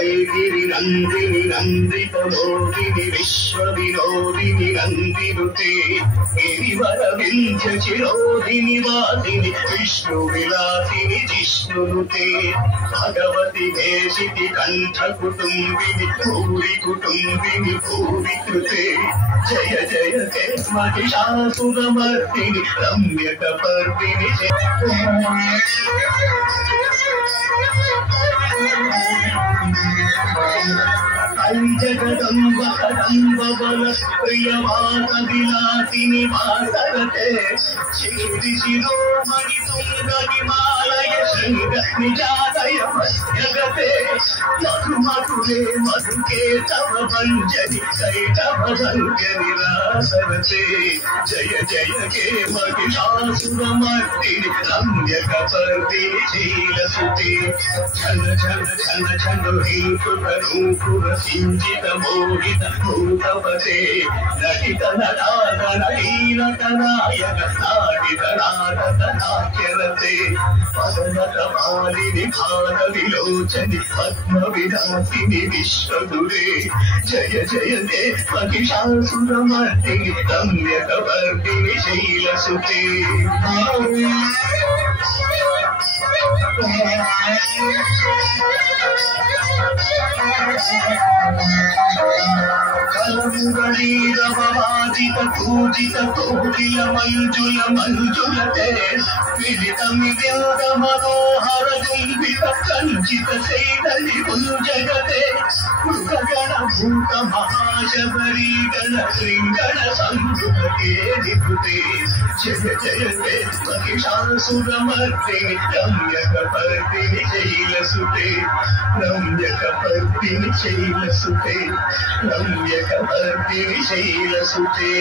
ఐగిరి నందిని నందితమోదిని విశ్వవినోదిని నందినుతే గిరివర వింధ్య చిరోదిని వాసిని విష్ణు విలాసిని జిష్ణునుతే భగవతి దేశితి కంఠ కుటుంబిని భూరి కుటుంబిని భూరి కృతే జయ జయ హే మహిషాసురమర్దిని రమ్యక పర్దిని జగదంబ కదంబ బల ప్రియవాస విలాసిని వాసరతే శిరి శిరోమణి తుంగ హిమాలయ శృంగ నిజాదయ జగతే మధు మధురే మధుకే తవ భంజని కైటవ భంజని రాసరతే జయ జయ హే మహిషాసురమర్దిని రమ్యక పర్దిని శీలసుతే ఛన ఛన ఛన ఛన హింసుర రూపుర సింజిత మోహిత భూతపతే నటిత నటాద నటీనత నాయక నాటిత నాటక నాట్యరతే పదనత మాలిని భార విలోచని పద్మ విలాసిని విశ్వదురే జయ జయ హే మహిషాసురమర్దిని రమ్యక పర్దిని శైలసుతే కలంగళీరవాదిత పూజిత కోకిల మంజుల మంజులతే విదిత మిదిత మనోహర కుంభిత కంచిత శైలి జగతే మృగగణ భూత మహాశబరీ గణ శృంగణ సంభృతే నిభృతే జయ జయ హే మహిషాసురమర్దిని రమ్యక పర్దిని శైలసుతే రమ్యక పర్దిని శైలసుతే రమ్యక పర్దిని శైలసుతే